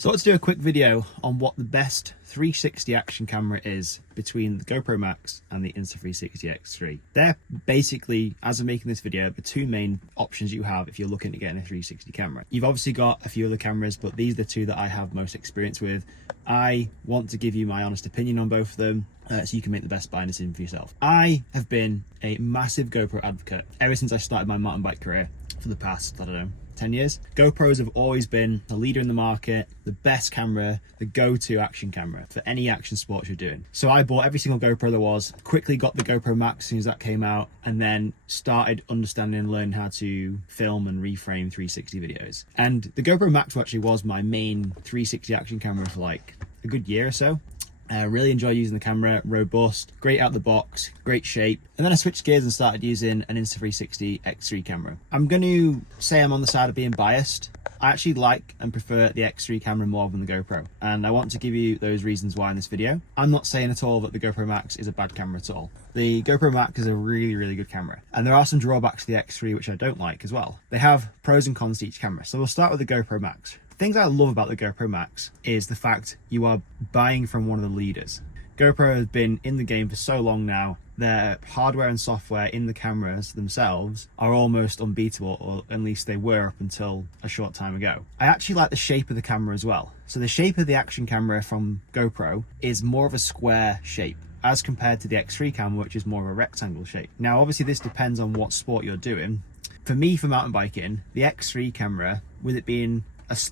So let's do a quick video on what the best 360 action camera is between the GoPro Max and the Insta360 X3. They're basically, as I'm making this video, the two main options you have if you're looking at getting a 360 camera. You've obviously got a few other cameras, but these are the two that I have most experience with. I want to give you my honest opinion on both of them, so you can make the best buying decision for yourself. I have been a massive GoPro advocate ever since I started my mountain bike career for the past, 10 years. GoPros have always been the leader in the market, the best camera, the go-to action camera for any action sports you're doing. So I bought every single GoPro there was, quickly got the GoPro Max as soon as that came out, and then started understanding and learning how to film and reframe 360 videos. And the GoPro Max actually was my main 360 action camera for like a good year or so. I really enjoy using the camera, robust, great out the box, great shape. And then I switched gears and started using an Insta360 X3 camera. I'm going to say I'm on the side of being biased. I actually like and prefer the X3 camera more than the GoPro. And I want to give you those reasons why in this video. I'm not saying at all that the GoPro Max is a bad camera at all. The GoPro Max is a really, really good camera. And there are some drawbacks to the X3 which I don't like as well. They have pros and cons to each camera. So we'll start with the GoPro Max. Things I love about the GoPro Max is the fact you are buying from one of the leaders. GoPro has been in the game for so long now, their hardware and software in the cameras themselves are almost unbeatable, or at least they were up until a short time ago. I actually like the shape of the camera as well. So the shape of the action camera from GoPro is more of a square shape as compared to the X3 camera, which is more of a rectangle shape. Now obviously this depends on what sport you're doing. For me, for mountain biking, the X3 camera, with it being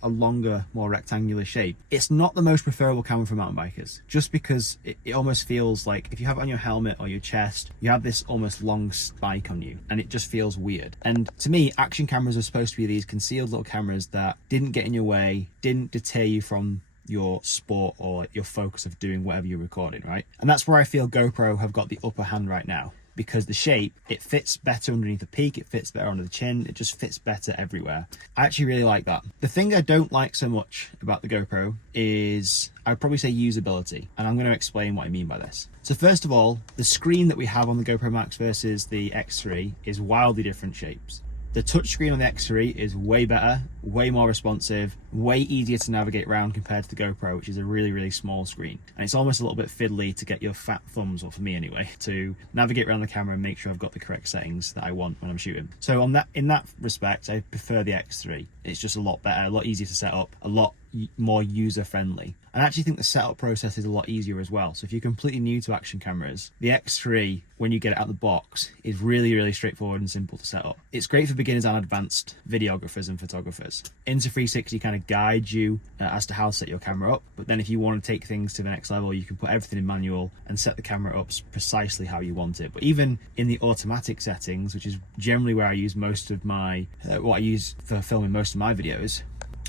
a longer, more rectangular shape, it's not the most preferable camera for mountain bikers, just because it almost feels like if you have it on your helmet or your chest, you have this almost long spike on you and it just feels weird. And to me, action cameras are supposed to be these concealed little cameras that didn't get in your way, didn't deter you from your sport or your focus of doing whatever you're recording, right? And that's where I feel GoPro have got the upper hand right now, because the shape, it fits better underneath the peak, it fits better under the chin, it just fits better everywhere. I actually really like that. The thing I don't like so much about the GoPro is, I'd probably say, usability, and I'm going to explain what I mean by this. So first of all, the screen that we have on the GoPro Max versus the X3 is wildly different shapes. The touchscreen on the X3 is way better, way more responsive, way easier to navigate around compared to the GoPro, which is a really, really small screen. And it's almost a little bit fiddly to get your fat thumbs, or for me anyway, to navigate around the camera and make sure I've got the correct settings that I want when I'm shooting. So in that respect, I prefer the X3. It's just a lot better, a lot easier to set up, a lot more user-friendly. And I actually think the setup process is a lot easier as well. So if you're completely new to action cameras, the X3, when you get it out of the box, is really, really straightforward and simple to set up. It's great for beginners and advanced videographers and photographers. Insta360 kind of guides you as to how to set your camera up, but then if you want to take things to the next level, you can put everything in manual and set the camera up precisely how you want it. But even in the automatic settings, which is generally where I use most of my, what I use for filming most of my videos,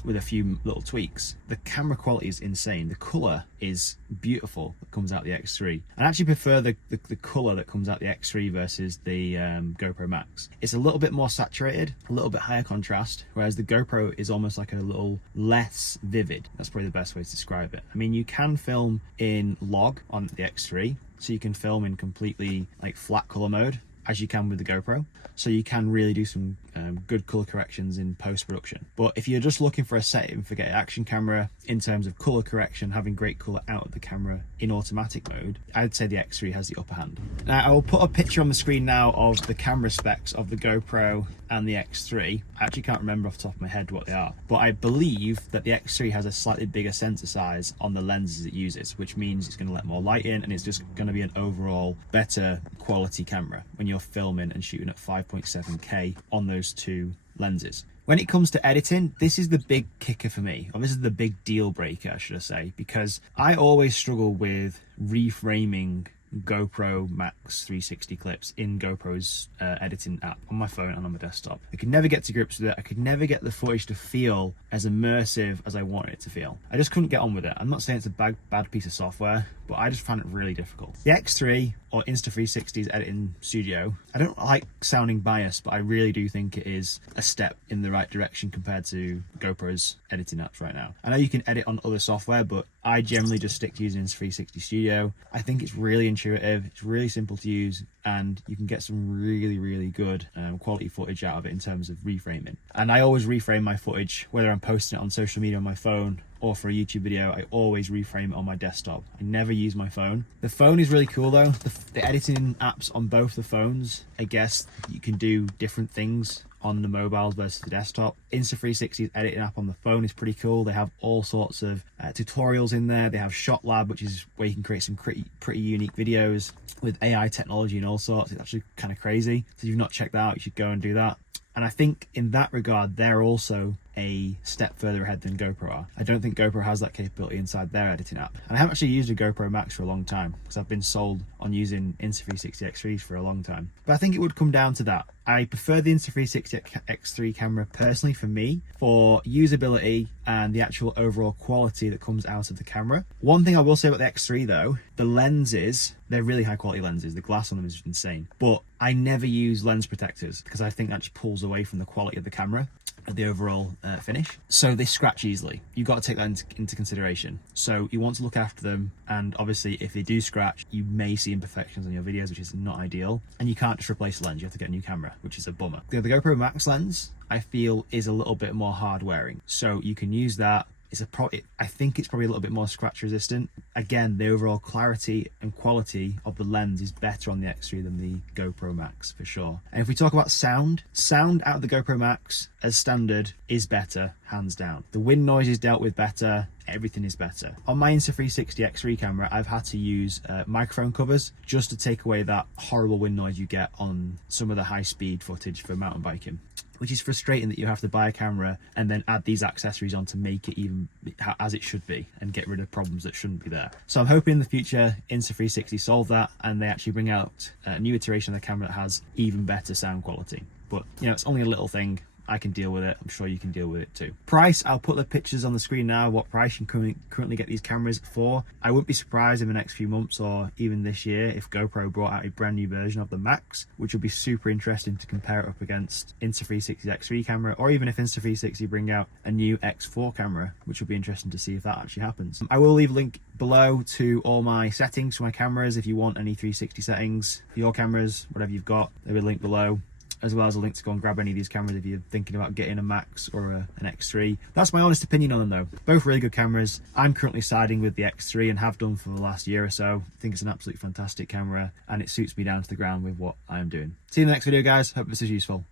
with a few little tweaks, the camera quality is insane. The color is beautiful that comes out the X3. I actually prefer the color that comes out the X3 versus the GoPro Max. It's a little bit more saturated, a little bit higher contrast, whereas the GoPro is almost like a little less vivid. That's probably the best way to describe it. I mean, you can film in log on the X3, so you can film in completely like flat color mode, as you can with the GoPro. So you can really do some good color corrections in post-production. But if you're just looking for a setting for getting action camera in terms of color correction, having great color out of the camera in automatic mode, I'd say the X3 has the upper hand. Now I will put a picture on the screen now of the camera specs of the GoPro and the X3. I actually can't remember off the top of my head what they are, but I believe that the X3 has a slightly bigger sensor size on the lenses it uses, which means it's going to let more light in, and it's just going to be an overall better quality camera when you're filming and shooting at 5.7K on those two lenses. When it comes to editing, this is the big kicker for me, or this is the big deal breaker, should I say, because I always struggle with reframing GoPro Max 360 clips in GoPro's editing app on my phone and on my desktop. I could never get to grips with it. I could never get the footage to feel as immersive as I wanted it to feel. I just couldn't get on with it. I'm not saying it's a bad piece of software, but I just found it really difficult. The X3 or Insta360's editing studio, I don't like sounding biased, but I really do think it is a step in the right direction compared to GoPro's editing apps right now. I know you can edit on other software, but I generally just stick to using Insta360 Studio. I think it's really intuitive, it's really simple to use, and you can get some really, really good quality footage out of it in terms of reframing. And I always reframe my footage, whether I'm posting it on social media on my phone or for a YouTube video, I always reframe it on my desktop. I never use my phone. The phone is really cool though. The editing apps on both the phones, I guess you can do different things on the mobile versus the desktop. Insta360's editing app on the phone is pretty cool. They have all sorts of tutorials in there. They have Shot Lab, which is where you can create some pretty unique videos with AI technology and all sorts. It's actually kind of crazy. So if you've not checked that out, you should go and do that. And I think in that regard, they're also a step further ahead than GoPro are. I don't think GoPro has that capability inside their editing app. And I haven't actually used a GoPro Max for a long time because I've been sold on using Insta360 X3s for a long time. But I think it would come down to that. I prefer the Insta360 X3 camera personally for me, for usability and the actual overall quality that comes out of the camera. One thing I will say about the X3 though, the lenses, they're really high quality lenses. The glass on them is insane. But I never use lens protectors because I think that just pulls away from the quality of the camera, the overall finish. So they scratch easily. You've got to take that into consideration. So you want to look after them, and obviously if they do scratch, you may see imperfections on your videos, which is not ideal. And you can't just replace the lens, you have to get a new camera, which is a bummer. The GoPro Max lens, I feel, is a little bit more hard wearing. So you can use that. I think it's probably a little bit more scratch resistant. Again, the overall clarity and quality of the lens is better on the X3 than the GoPro Max for sure. And if we talk about sound out of the GoPro Max as standard is better, hands down. The wind noise is dealt with better, everything is better. On my Insta360 X3 camera, I've had to use microphone covers just to take away that horrible wind noise you get on some of the high speed footage for mountain biking, which is frustrating that you have to buy a camera and then add these accessories on to make it even as it should be and get rid of problems that shouldn't be there. So I'm hoping in the future Insta360 solve that and they actually bring out a new iteration of the camera that has even better sound quality. But you know, it's only a little thing. I can deal with it. I'm sure you can deal with it too. Price, I'll put the pictures on the screen now, what price you can currently get these cameras for. I wouldn't be surprised in the next few months or even this year if GoPro brought out a brand new version of the Max, which would be super interesting to compare it up against Insta360's X3 camera, or even if Insta360 bring out a new X4 camera, which would be interesting to see if that actually happens. I will leave a link below to all my settings for my cameras if you want any 360 settings for your cameras, whatever you've got, there'll be a link below, as well as a link to go and grab any of these cameras if you're thinking about getting a Max or an X3. That's my honest opinion on them though. Both really good cameras. I'm currently siding with the X3 and have done for the last year or so. I think it's an absolutely fantastic camera and it suits me down to the ground with what I'm doing. See you in the next video guys, hope this is useful.